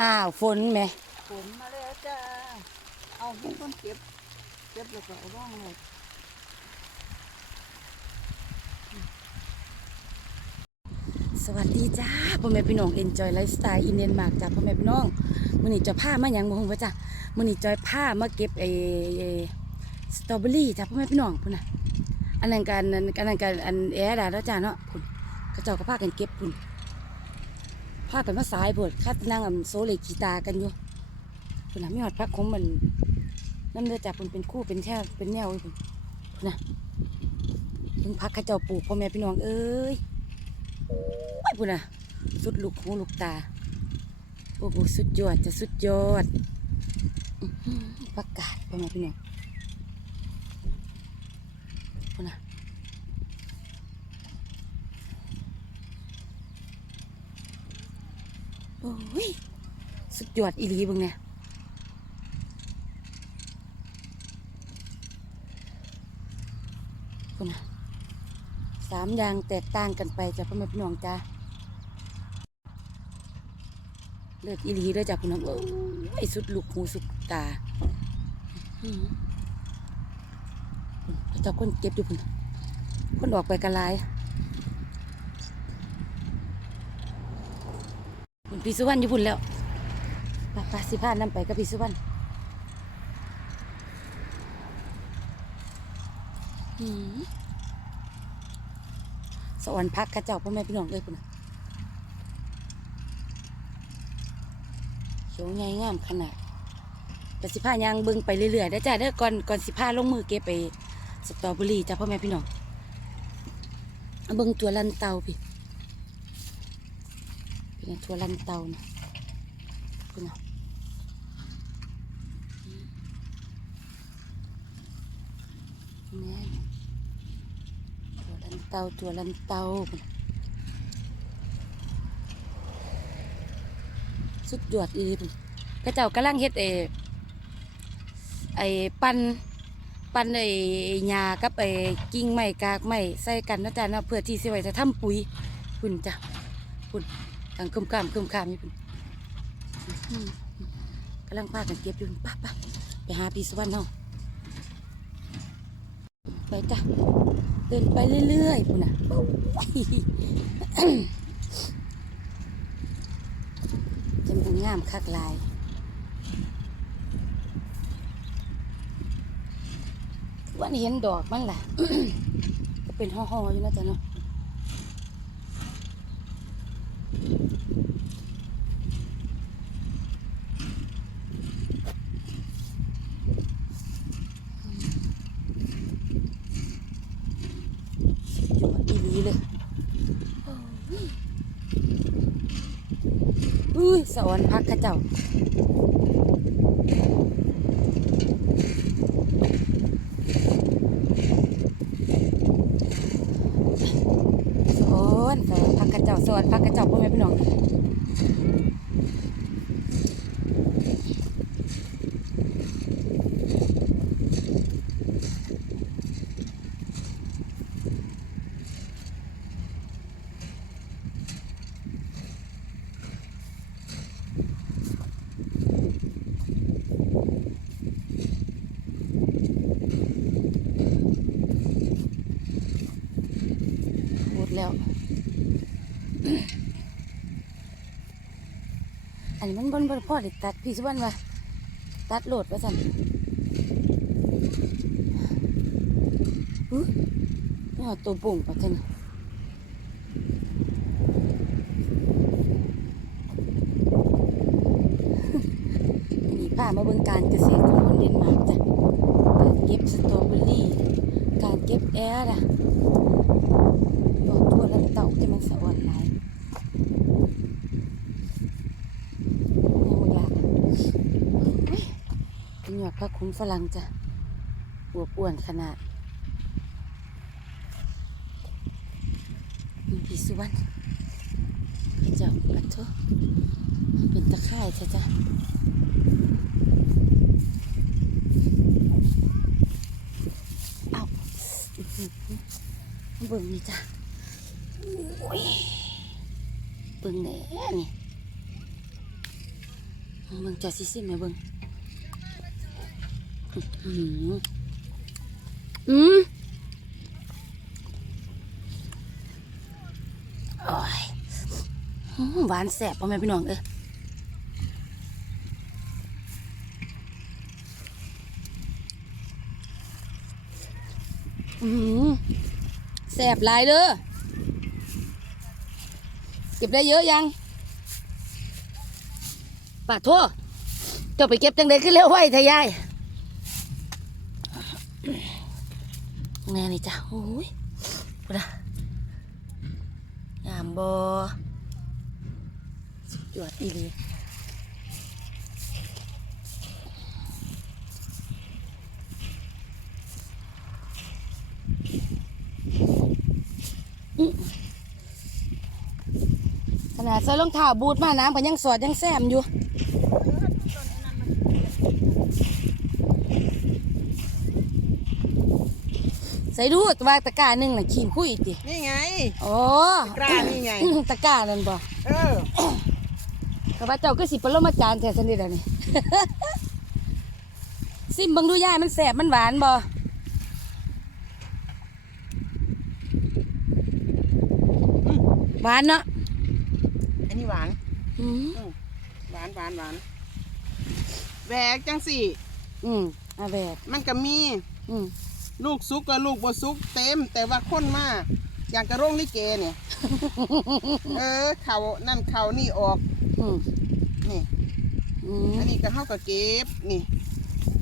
อ้าวฝนไหมฝนมาแล้วจ้า เอาให้คนเก็บ เก็บแล้วก็เอาว่างเลยสวัสดีจ้าพ่อแม่พี่น้อง Enjoy Lifestyle in Denmark จ้าพ่อแม่พี่น้องมื้อนี้จะพามาหยังบ่ฮู้ว่าจ้ามื้อนี้จอยพามาเก็บไอ้ไอ้สตรอเบอรี่จ้าพ่อแม่พี่น้องพุ่นน่ะอันนั้นกันอันอันนั้นกันอันแอร์ดาแล้วจ้าเนาะพุ่นเขาเจ้าก็พากันเก็บพุ่นพากันมาสายพุ่นคัดนั่งกับโซเลกีตากันอยู่พุ่นน่ะมีฮอดพักคมมันน้ำเด้อจ้าพุ่นเป็นคู่เป็นแท่เป็นแนวอยู่พุ่นะเพิ่งพักเขาเจ้าปลูกพ่อแม่พี่น้องเอ้ยโอ้ยพุ่นน่ะสุดลูกหูลูกตาโอ้โหสุดยอดจะสุดยอดประกาศพ่อแม่พี่น้องพุ่นน่ะ โอ้ยสุดยอดอีหลีบึงเนี่ยพุ่นะสามอย่างแตกต่างกันไปจ้ะพ่อแม่พี่น้องจ้าเลือดอีหลีเด้อจ้ะพี่น้องโอ้ยสุดลูกหูสุดตาเจ้าคนเก็บอยู่พุ่นคนออกไปกระลา พี่สุวรรณอยู่พุ่นแล้วปไปสิพานํไปกับพี่สุวรรณสวรรค์พักข้าเจ้าพ่อแม่พี่น้องเลยพุ่นเขียวใหญ่งามขนาดแต่สิพายางเบิ่งไปเรื่อยๆได้จ้าเด้อก่อนก่อนสิพาลงมือเก็บไปสตรอเบอรี่จ้าพ่อแม่พี่น้องเบิ่งตัวลันเตาพี่ เป็นตัวลันเตานะพุ่นะเนี่ยตัวลันเตาตัวลันเตาพุ่นสุดยอดอีพุ่นกระเจ้ากำลังเฮ็ดเอไอ้ปันปันไอ้หญ้ากับไอ้กิ่งไม้กากไม้ใส่กันนะจ้ะเนาะเพื่อที่สิไว้จะทำปุ๋ยพุ่นจ้ะพุ่น ทางคึมกามคึมกามนี่พุ่นกำลังพากันเก็บอยู่ป้าป้าไปหาพี่สุวรรณเนาะไปจ้ะเดินไปเรื่อยๆพุ่นน่ะจำเป็นงามคักลายวันเห็นดอกมันแหละก็เป็นห่อๆอยู่นะจ๊ะเนาะอยู่อีหลีเลยอุ้ยสวรรค์พักข้าเจ้า สอนสอนพักกระเจ้าสอนพักกระเจ้าพ่อแม่พี่น้องหมดแล้ว อั นนี้มันบนบนพ่อเด็ตัดพี่สุวรรณว่าตัดโหลดว่าสั่นอุ๊ยนี่ตัวปุ่งปัจจันนี่พามาเบิ่งการเกษตรของคนเดนมาร์กจ้ะการเก็บสตรอเบอรี่การเก็บแอร์อะบอกทั่วแล้วเต่าจะมันสะอ่อนหลาย ยังบ่อยากเป็นหยอดพระ คุ้มฝรั่งจ้ะหัวอ้วนขนาดมีผีสุวรรณพระเจ้าปัดเถอะเป็นตะข่ายจ้ะจ้ะเอาเบิ่งนี่จ้ะเบิ่งแหน่นี่เบิ่งจอดซิซิไหมเบิ่ง อืมอืมโอ้ยหวานแสบพ่อแม่พี่น้องเอ้ยอืมแสบลายเด้อเก็บได้เยอะยังป่าโทษเจ้าไปเก็บจังไดขึ้นเร็วไว้ทายาย แน่นี่จ้ะโอ้ยพุดะงามบอสุดยอดอีหลีขนาดใส่รองเท้าบูทมาน้ำก็ยังสอดยังแซมอยู่ ใส่ดูตะวางตะกร้าหนึ่งน่ะขีมคุยตินี่ไงโอ้กล้านี่ไง ตะกร้านั่นบ่เออข้าพเจ้าก็สิปรมาจารย์แท้สนิทอันนี้ซิมเบิ่งดูยายมันแสบมันหวานบ่หวานเนาะอันนี้หวานอืมหวานหวานหวานแหวกจังสี่ อืมเอาแบบมันก็มี อืม ลูกซุกกับลูกบ่ซุกเต็ม แต่ว่าคนมาอย่างกระโรงลิเกเนี่ย เออ เขานั่นเขานี่ออกอืมนี่อืมอันนี้ก็เข้ากับเก็บนี่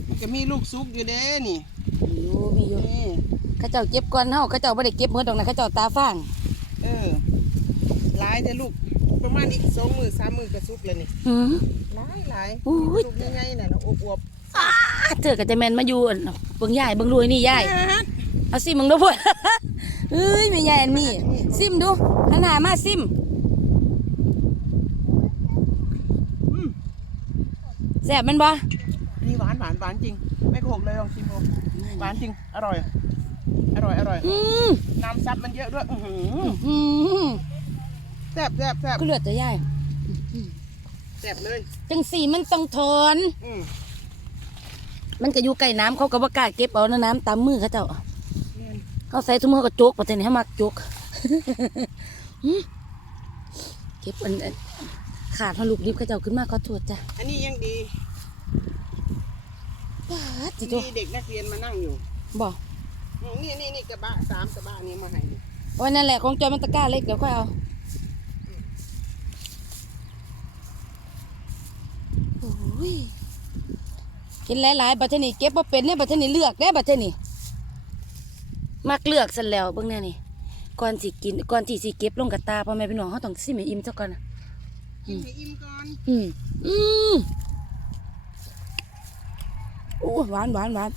มันก็มีลูกซุกอยู่เด้นี่มีอยู่มีอยู่นี่เข้าเจ้าเก็บก่อนเฮาเข้าเจ้าบ่ได้เก็บหมดดอกนะเข้าเจ้าตาฟางเออหลายแต่ลูกประมาณอีกสองมือสามมือก็ซุกเลยนี่อืมหลายหลายอุ้ยลูกใหญ่ๆน่ะนะอวบอ้าเธอก็จะแม่นมาอยู่อั่นเบิ่งยายเบิ่งรวยนี่ยายๆเอาซิมมึงดูพุ่นเฮ้ยแม่ยายอันนี้ซิมดูหันหน้ามาซิมอืมแซ่บแมันบ่อันนี้หวานหวานหวานจริง ไม่โกหกเลยลองชิมดูหวานจริง อร่อย อร่อย อร่อย อืมน้ำซับมันเยอะด้วยอื้อหืออืมแซ่บแซ่บแซ่บก็เลือดจะยายแซ่บเลย จังสีมันต้องทนอืม มันก็อยู่ใกล้น้ำเขาก็บ่กล้าเก็บเอานะน้ำตามมือเขาเจ้าเนียนเขาใส่ถุงมือก็จกประเทศนี้ให้มักจกอืมเก็บอันอันขาดเขาลูกริบเขาเจ้าขึ้นมาเขาตรวจจ้ะอันนี้ยังดีว้าจิโตมีเด็กนักเรียนมานั่งอยู่บ่อืมนี่นี่นี่กระบะสามกระบะนี้มาให้นี่วันนั่นแหละของจอยมันตะกร้าเล็กเดี๋ยวค่อยเอาโอ้ย กินหลายๆบัดเทานี่เก็บบ่เป็นเนี่ยบัดเทานี่เลือกได้บัดเทานี่มักเลือกสันแล้วเบิ่งแน่นี่ก่อนสิกินก่อนที่สิเก็บลงกับตาพ่อแม่พี่น้องเฮาต้องสิให้อิ่มซะก่อนนะกินให้อิ่มก่อนอืมอืมโอ้หวานหวานหวาน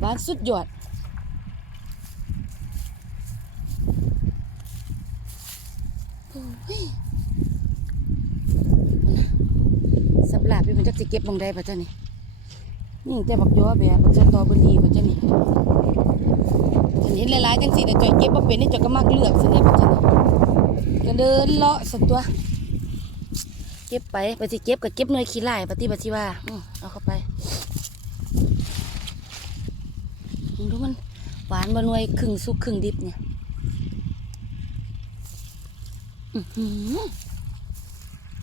หวานสุดยอดโอ้ยสับหลาบพี่มันจัก สิเก็บลงได้ปะเจ้านี่นี่แต่บักยัวแบบบักสตอเบอรี่ปะเจ้านี่ฉันเห็นหลายๆจังสิแต่จอยเก็บบ่เป็นนี่จอยก็มักเลือกซะเนี่ยปะเจ้านี่ก็เดินเลาะสักตัว เก็บไปไปสิเก็บกับเก็บหน่วยขี้ไล่ปฏิบัติว่าเอาเข้าไปดูมันหวานบะนวยครึ่งสุกครึ่งดิบเนี่ย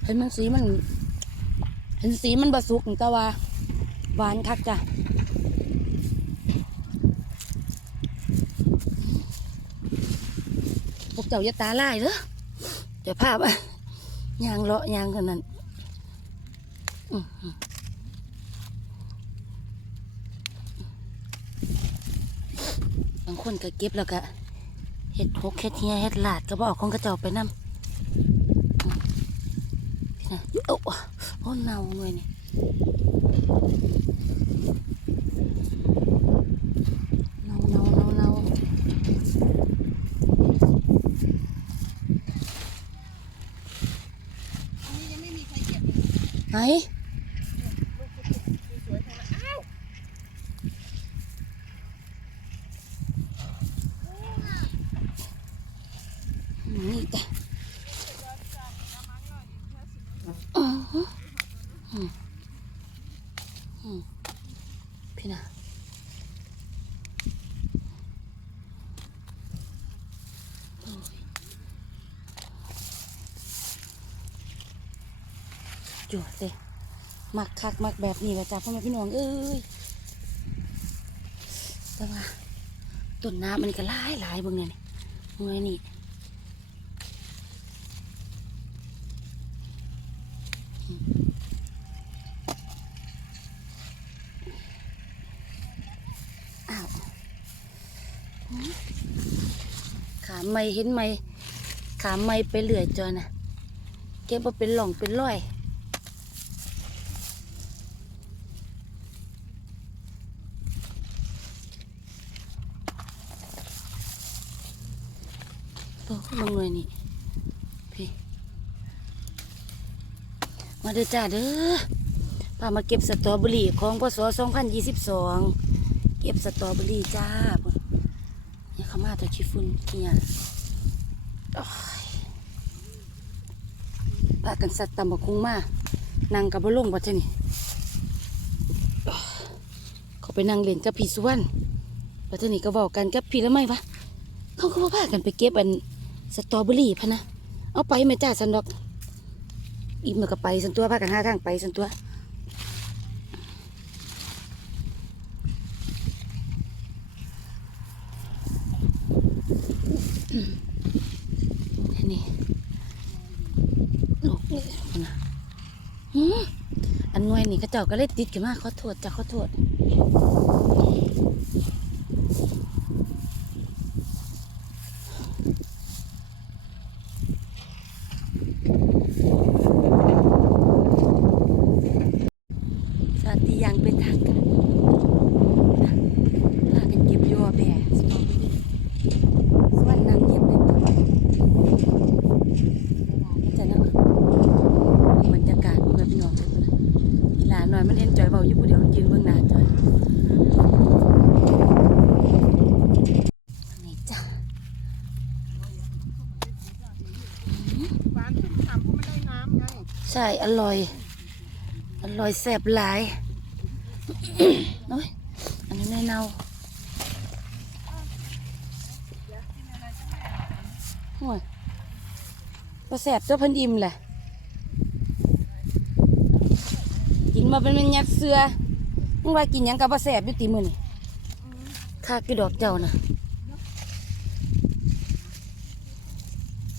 เห็นมันสีมัน เห็นสีมันบะสุกแต่ว่าหวานคักจ้ะพวกเจ้าอย่าตาลายเด้อเดี๋ยวภาพอะยางเลาะยางกันนั้นบางคนก็เก็บแล้วก็เห็ดหกเห็ดเฮียเห็ดหลาดก็บอกของกระเจ้าไปนำนี่นโอ้ โอ้เน่าหน่วยนี่เน่าเน่าเน่าเน่าอันนี้ยังไม่มีใครเก็บไหน สวยๆทั้งนั้นอ้าว นี่จ้ะอื้อหือ จวดเลยมักคักมักแบบนี้แหละจ้ะพ่อแม่พี่น้องเอ้ยแต่ว่าต้นน้ำมันก็หลายหลายเบิ่งเนี่ยนี่เมื่อยนี่อ้าวหืมขาไม่เห็นไหมขาไม่ไปเหลือยจอนะเก็บมาเป็นหล่องเป็นร้อย โตขึ้นมาหน่อยนี่พี่ มาเด้อจ้าเด้อพามาเก็บสตรอเบอรี่ของพศ2022 เก็บสตรอเบอรี่จ้าพุ่นนี่เขามาตัวขี้ฝุ่นขี้หยาโอ้ยพากันสัตว์ตำบักคุงมานั่งกับบลงบัดเทานี่โอ้ยเขาไปนั่งเล่นกับพี่สุวรรณบัดเทานี่ก็บอกกันกับพี่ละไม่ปะเขาก็ว่าพากันไปเก็บอันสตรอเบอรี่พะนะ เอาไปแม่จ้าสันดอก อีมันก็ไปสันตัวพากันห้าทางไปสันตัวนี่ลูกนี่นะอันนวยนี่ก็เจ้าก็เลยติดกันมากขอโทษจ้ะขอโทษ สวัสดีอยังเป็นทางการนะพากันเก็บยัวแบะสตรอเบอรี่สวรรค์นางเก็บเลยก็จะเนาะบรรยากาศเพื่อนพี่น้องเลยนะอีหลานหน่อยมันเอ็นจอยเบาอยู่ผู้เดียวยืนเบื้องหน้าจอยนี่จ้ะ หวานขึ้นฉ่ำเพราะมันได้น้ำไง ใช่อร่อย อร่อยแซ่บหลายโอ้ยอันนี้ไม่เน่าโอ้ยพอแซ่บตัวเพิ่นอิ่มแหละกินมาเป็นแมันยัดเสือมึงว่ากินยังกับพอแซ่บอยู่ตีมือนี่ข้ากี่ดอกเจ้านะ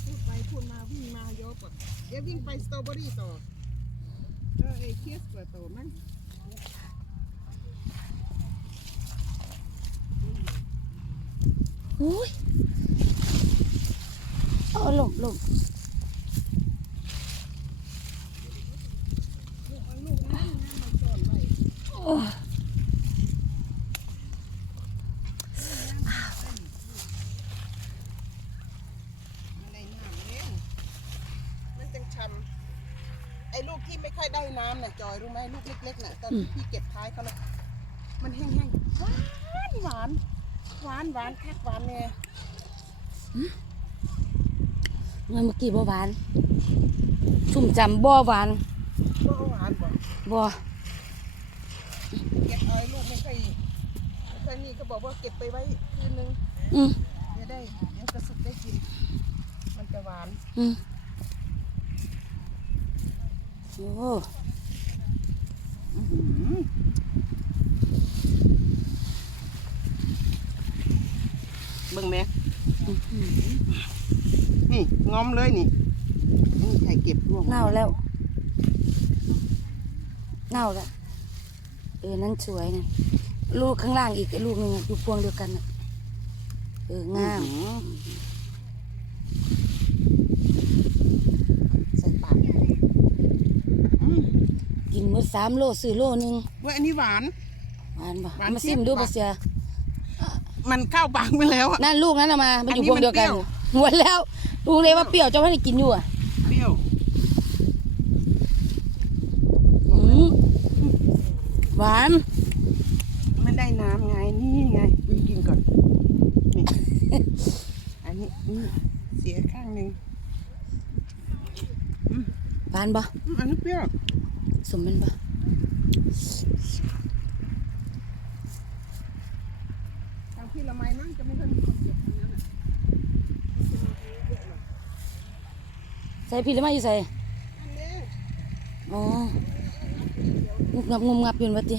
พูดไปพูดมาวิ่งมาโยกแบบเดี๋ยววิ่งไปสตรอเบอรี่ต่อ เออไอ้เคียสเปิดโตมันอุ้ยเอาลงลบหลบลูกนั้นนะมันซ่อนไว้ โอ้ย มันได้น้ำเองมันจังฉ่ำไอ้ลูกที่ไม่ค่อยได้น้ำน่ะจอยรู้ไหมลูก เล็กๆน่ะตอนที่พี่เก็บท้ายเขาน่ะมันแห้งๆหวานหวานหวานหวานคักหวานเนี่ยเมื่อกี้บ่หวาน ชุ่มจำบ่หวานก็หวานบ่บ่เก็บเอาไอ้ลูกไม่ค่อยไม่ค่อยนี่ก็บอกว่าเก็บไปไว้คืนนึงอืมเดี๋ยวได้เดี๋ยวกระสุกได้กิน มันจะหวาน อืมโอ้อื้อหือ เบิ่งแม่อื้อหือนี่งอมเลยนี่นี่ใครเก็บร่วงเน่าแล้ว เน่าแล้วเออนั่นสวยนะลูกข้างล่างอีกไอ้ลูกหนึงอะอยู่พวงเดียวกันน่ะเอองาม อื้อหือใส่ปากอืม กินหม ดสามโลสี่โลหนึงเว้ยอันนี้หวาน หวานปะหวานมาซิมเจี๊ยบดูปะปะเสียมันเข้าปากไปแล้วอะ นั่นลูกนั้นเอามามันอยู่อันนี้พวงเดียวกันมันเปรี้ยว หมดแล้วลูกเลยว่าเปรี้ยวเจ้าให้กินอยู่อะเปรี้ยวอืมหวาน มันได้น้ำไงนี่ไงดูกินก่อนนี่ อันนี้นี่เสียข้างหนึ่งหวานปะอืมอันนี้เปรี้ยว สมเป็นปะทางพี่ละไมมั้งจะไม่ค่อยมีคนเก็บตรงนั้นอะมันจะมีเยอะหน่อยใส่พี่หรือไม่อยู่ใส่อ๋องุบงับงุบงับอยู่วะติ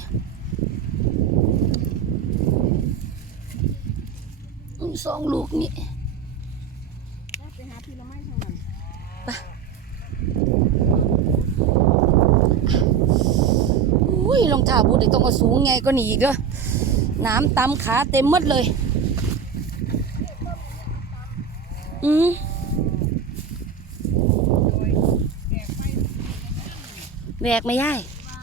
อืมสองลูกนี่ ไปหาพี่ละไม้ทางนั้น อุ้ยรอง เท้าบูทเด็กต้องเอาสูงไงก็หนีอีกเด้อน้ำตำขาเต็มมดเลย อืมแบกไม่ได้ว่า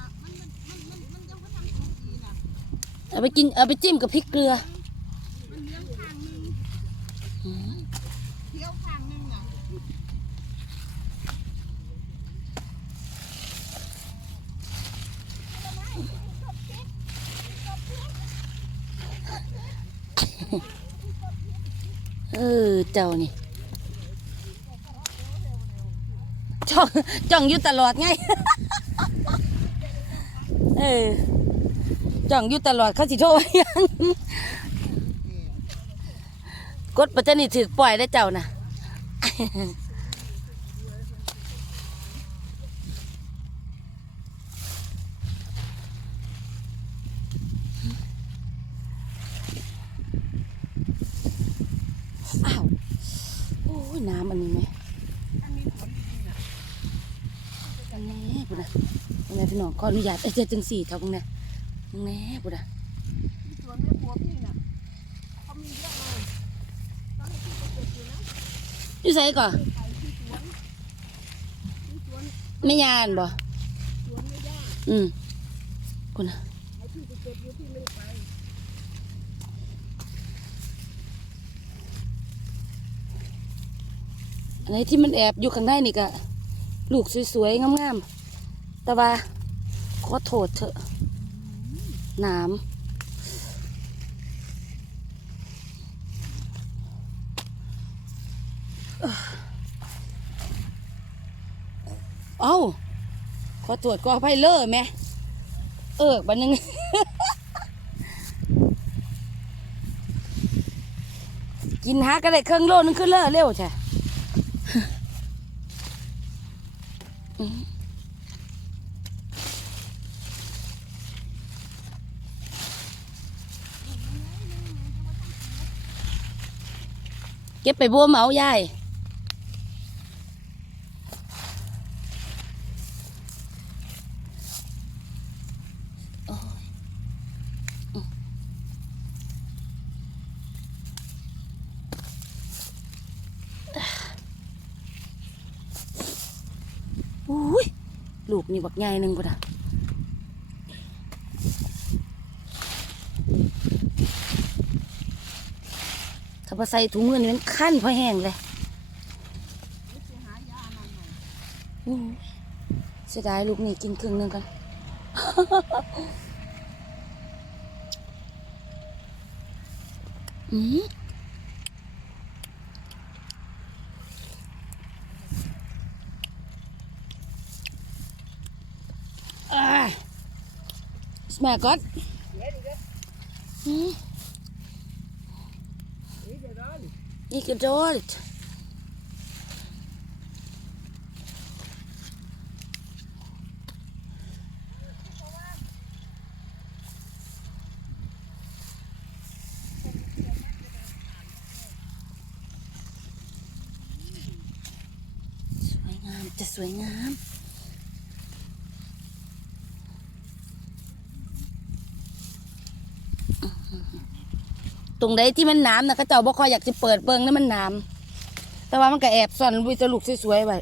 กเอาไปกินเอาไปจิ้มกับพริกเกลือ มันเลี้ยงข้างหนึง อืม เที่ยวข้างหนึงน่ะ เออ เจ้านี่จ้องจ้องอยู่ตลอดไง เออจ้องอยู่ตลอดเขาสิโทรยังกดปัจจนี่ถือปล่อยได้เจ้านะ อ้าว โอ้ยน้ำอันนี้ไหม อันนี้ผลดีๆน่ะ อันนี้ปุ่นนะยังไงพี่น้องขออนุญาตเอ้ยเจ้าจังสี่เท่าพวกเนี้ยแน่ปุ่นนะที่สวนแม่ผัวพี่น่ะเขามีเยอะเลยต้องให้พี่ไปเก็บอยู่นะอยู่ไสก่อนไปที่สวนที่สวนไม่ยานบ่สวนไม่ได้อืมคุณนะให้พี่ไปเก็บอยู่พี่ไม่ได้ไปอันไหนที่มันแอบอยู่ข้างในนี่ก็ ลูกสวยๆงามๆแต่ว่าขอโทษเถอะน้ำเอ้อเอ้าขอตรวจก็ไปเลอแม่เออบันนึงกินหาก็ได้เครื่องโลนึงคือเลอเร็วใช่ เก็บไปบัวเมายายโอ้ยอืมอุ้ย ลูก นี่บักใหญ่หนึ่งก็ได้ถ้าพอใส่ถุงมือนี่มันขั้นพอแห้งเลยเสียดายลูกนี่กินครึ่งหนึงกันอืมอ่า smell good เดี๋ยวดิเดี๋ยว อืม เดี๋ยวร้อน นี่คือโดดสวยงามจะสวยงาม ต รงใดที่มันน้ำนะเขาเจ้าบ่ค่อยอยากจะเปิดเปิงนั่นมันน้ำแต่ว่ามันก็แอบซ่อนวิจลูกสวยๆไว้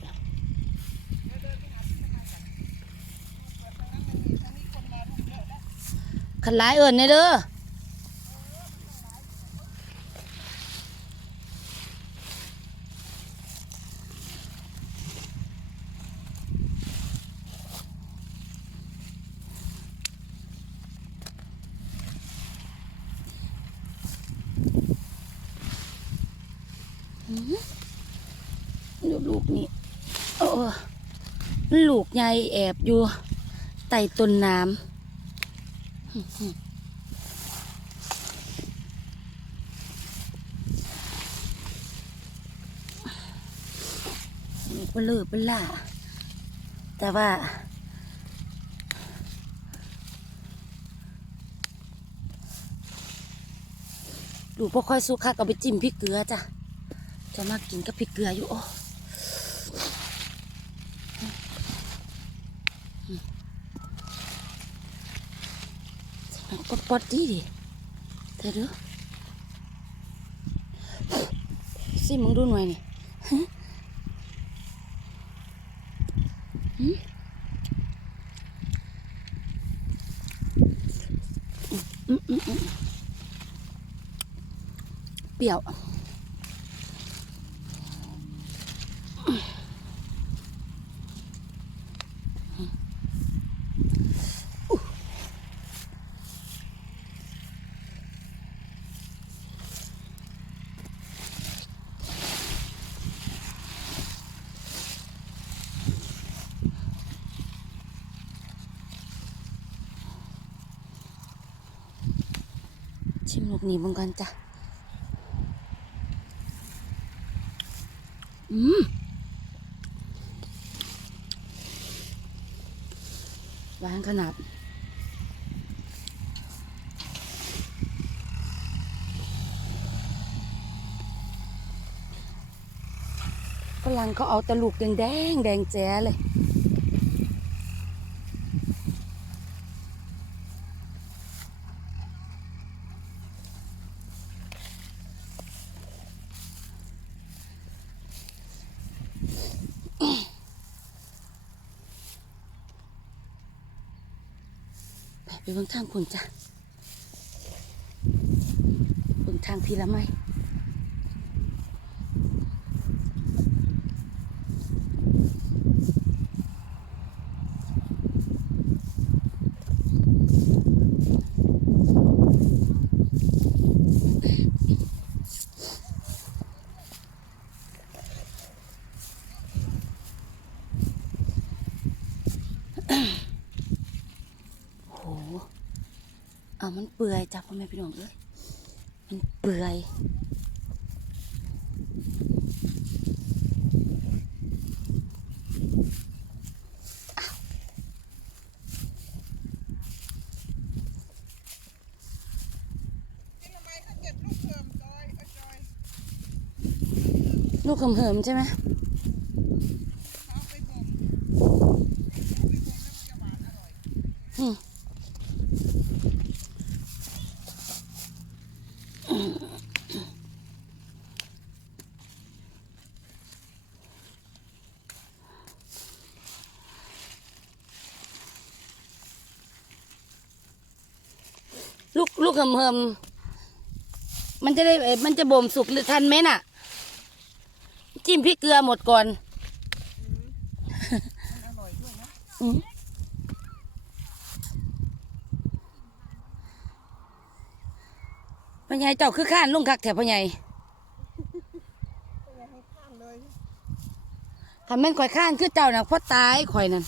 ขันหลายเอิญเนี่ยเด้อ ลูกใหญ่แอบอยู่ใต้ต้นน้ำปลือปล่าแต่ว่า ดูพ่อค่อยสุกค่ะก็ไปจิ้มพริกเกลือจ้ะ จะมากินกับพริกเกลืออยู่โอ้ ปอดปอดดีดิเธอดูสิมึงดูหน่อยนี่เปรี้ยว ลูกหนีบังกันจ้ะ อืมหวานขนาดฝรั่งเขาเอาต่ลูกแดงแดงแดงแจ๋เลย ไปไปเบิ่งทาง คุณจ้ะเบิ่งทางพีละไม้โหเอา มันเปื่อยจ้ะพ่อแม่พี่น้องเอ้ยมันเปื่อยที่ทำไมเขาเก็บลูกเพิ่มเอาจอยลูกเหิมๆใช่ไหม เอาไปบ่มเอาไปบ่มแล้วมันจะหวานอร่อย อืม ลูกลูกเหิมๆมันจะได้เอ่อมันจะบ่มสุกหรือทันไหมน่ะ จิ้มพริกเกลือหมดก่อนมันอร่อยด้วยนะอืมพ่อใหญ่เจ้าคือข้านลุงคักแถวพ่อใหญ่ก็ยังให้ข้ามเลยถ้าแม่นข่อยข้านคือเจ้าน่ะพ่อตายข่อยนั่น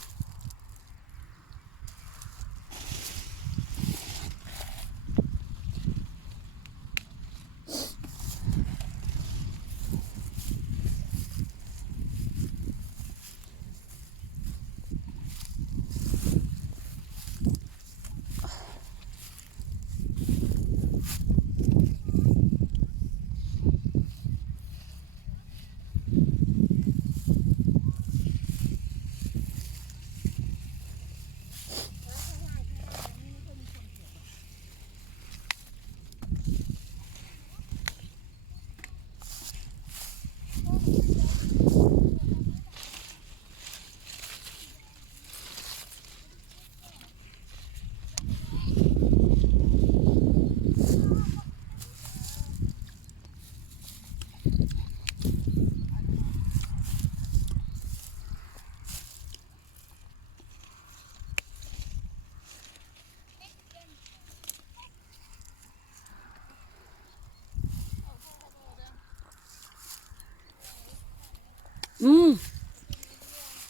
อืม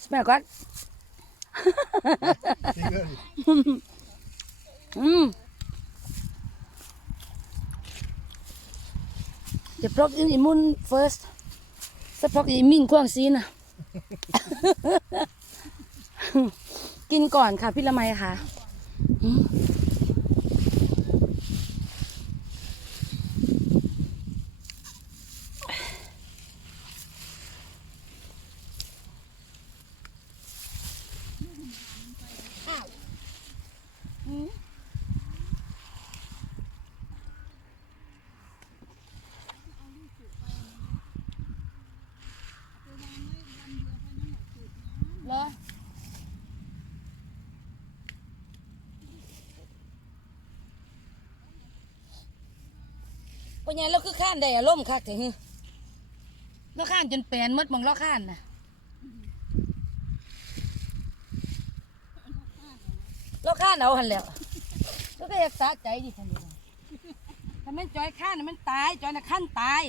สมัยก่อนอืม The plug in immune first. The plug in immune ควงซีนะกินก่อนค่ะพี่ละไมค่ะ ปัญญาเราคือข้านได้อารมณ์คักแต่ฮึเราข้านจนแปลนหมดหมองเราข้านน่ะเราข้านเอาหันแล้วแล้วก็อยากสะใจดิท่านผู้ชมถ้ามันจอยข้านน่ะมันตายจอยน่ะขั้นตาย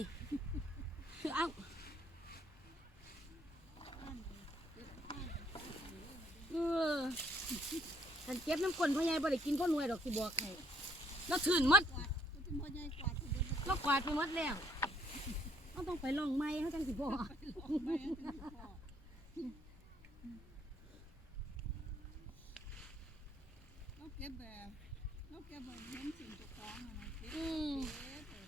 คือเอาเออฉันเก็บน้ำกลนพ่อใหญ่บ่ได้กินพ่อหน่วยดอกสิบอกให้เราถืนหมด เรากวาดไปหมดแล้วเราต้องไปลองไม้เขาจังสิพ่อเราเก็บแบบเราเก็บแบบเห็นสิ่งเจ้าของอะนะเก็บอืมเก็บเลย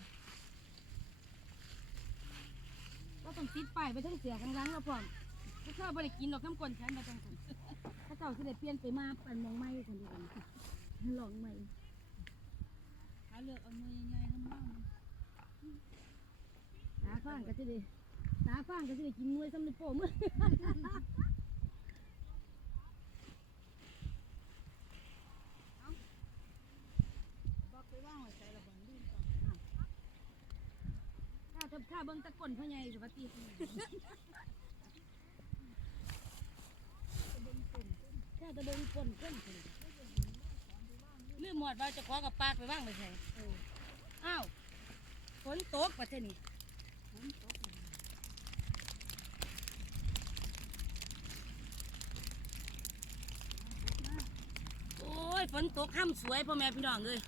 เราต้องติดป้ายไปทั้งเสือข้างหลังเราพร้อมถ้าเธอบ่ได้กินดอกน้ำกลนฉันมาจังสันถ้าเจ้าสิได้เปลี่ยนไปมาปั่นมองไม้คนเดียวกันลองไม้หาเลือกเอามือใหญ่ๆน้ำมันตาฟางก็สิได้ตาฟางก็สิได้กินมวยซ้ำในโป้มือบอกไปว่างไว้ใส่ระเบิดลื่นก่อนข้าทำข้าเบิ่งตะกลนพ่อใหญ่สวัสดีข้าจะเบิ่งกลนก้นคนลืมหมดว่าจะขอกับปากไปว่างไปใส่อ้าวฝนตกประเทศนี้ โอ้ยฝนตกห้ามสวยพ่อแม่พี่น้องเลย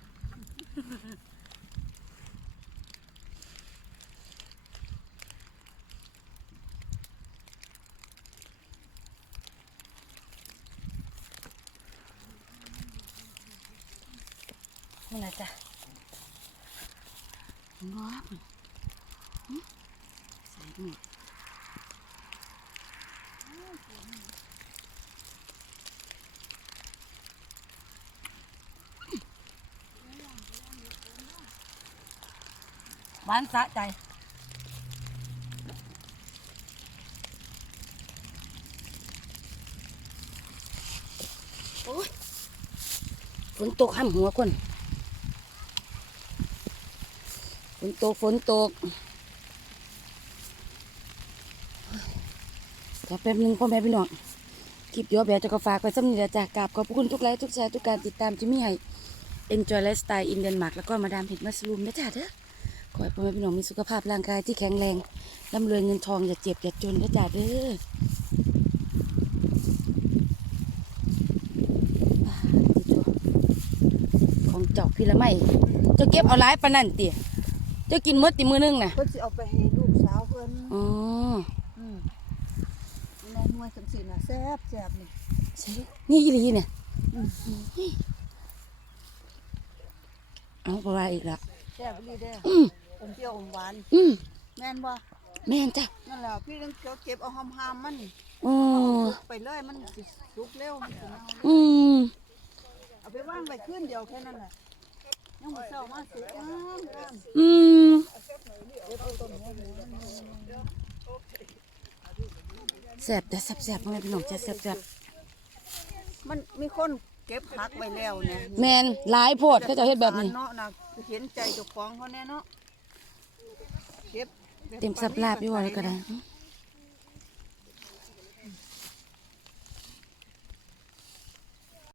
นี่นะจ๊ะง้อพุ่นหึใส่ หมดหวานสะใจโอ้ยฝนตกห้ำหัวคน ฝนตก ฝนตก ขอแป๊บหนึงพ่อแม่พี่น้องคลิปเดี๋ยวแบบจะก็ฝากไปสำเนียจากกราบขอบพระคุณทุกไลค์ทุกแชร์ทุกการติดตามที่มีให้ Enjoy Lifestyle in Denmark แล้วก็มาดามเห็ดมัสลูมนะจ๊ะเด้อขอให้พ่อแม่พี่น้องมีสุขภาพร่างกายที่แข็งแรงร่ำรวยเงินทองอย่าเจ็บอย่าจนนะจ๊ะเด้ออ่าติดตัวของเจ้าพี่ละไม่เจ้าเก็บเอาหลายปานนั่นเตี๋ยเจ้ากินหมดติมือนึงน่ะเพิ่นสิเอาไปให้ลูกสาวเพิ่นอ๋ออื มแม่นวยจังซี่น่ะแซ่บแซ่บนี่ใช่นี่อีหลีเนี่ยอืมเอาไปว่าอีกละแซ่บอีหลีเด้ออืมอมเปรี้ยวอมหวาน อืมแม่นบ่แม่นจ้ะนั่นแหละพี่ต้องเก็บเอาหอมๆมันอ๋อไปเลยมันสิสุกเร็วมันสิเน่าอืมเอาไปวางไว้คืนเดียวแค่นั้นแหละยังมื้อเช้ามาสุกงามงามอืม แซ่บแต่แซ่บแซ่บพ่อแม่พี่น้องจะแซ่บแซ่บมันมีคนเก็บผักไว้แล้วเนี่ยแมนหลายโพดเขาเจะเฮ็ดแบบนี้ เนาะนะเห็นใจเจ้าของเขาแน่เนาะเก็บ เต็มสับลาบอยู่ว่าแล้วก็ได้เ